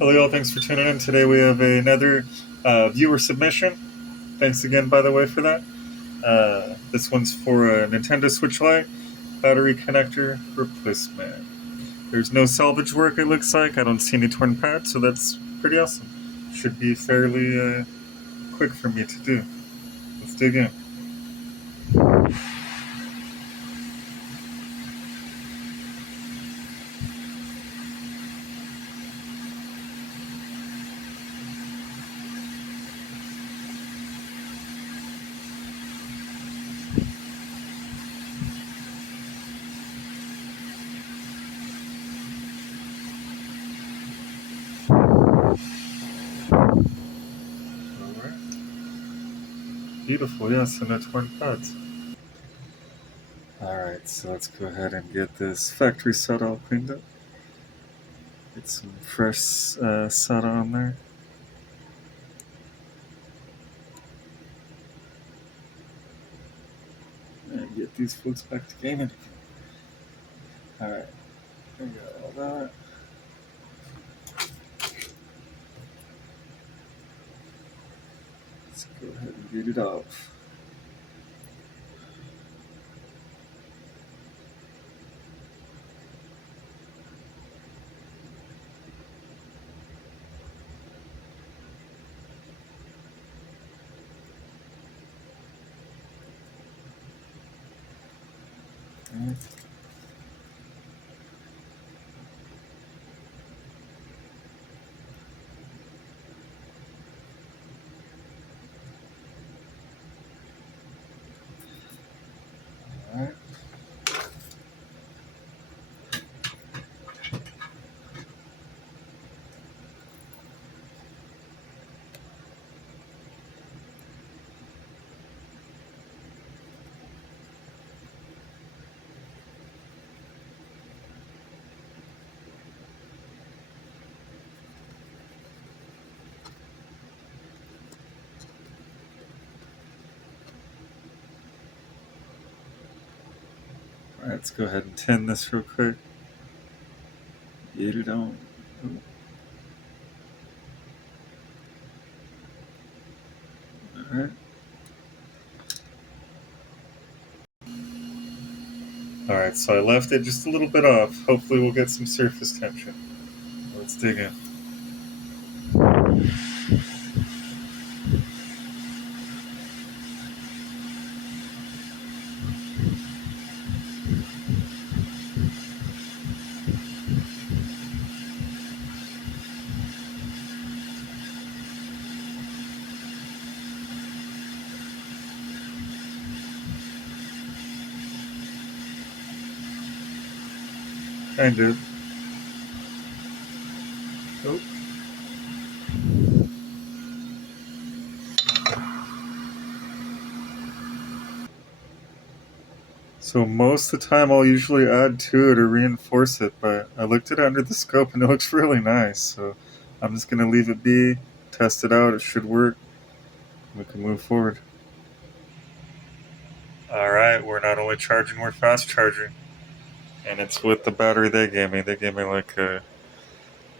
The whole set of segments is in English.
Hello, y'all. Thanks for tuning in. Today we have another viewer submission. Thanks again, by the way, for that. This one's for a Nintendo Switch Lite battery connector replacement. There's no salvage work, it looks like. I don't see any torn pads, so that's pretty awesome. Should be fairly quick for me to do. Let's dig in. Alright. Beautiful, yes, and no torn pads. Alright, so let's go ahead and get this factory soda all cleaned up. Get some fresh soda on there. And get these folks back to gaming. Alright, we got all that. Let's go ahead and get it off. Alright. Alright. Alright, let's go ahead and tin this real quick. Get it on. Alright. Alright, so I left it just a little bit off. Hopefully we'll get some surface tension. Let's dig in. Kind of. Oh. So most of the time I'll usually add to it or reinforce it, but I looked at it under the scope and it looks really nice, so I'm just going to leave it be, test it out, it should work, we can move forward. Alright, we're not only charging, we're fast charging. And it's with the battery they gave me. They gave me like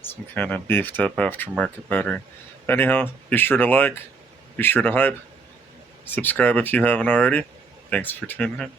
some kind of beefed up aftermarket battery. Anyhow, be sure to like, be sure to hype, subscribe if you haven't already. Thanks for tuning in.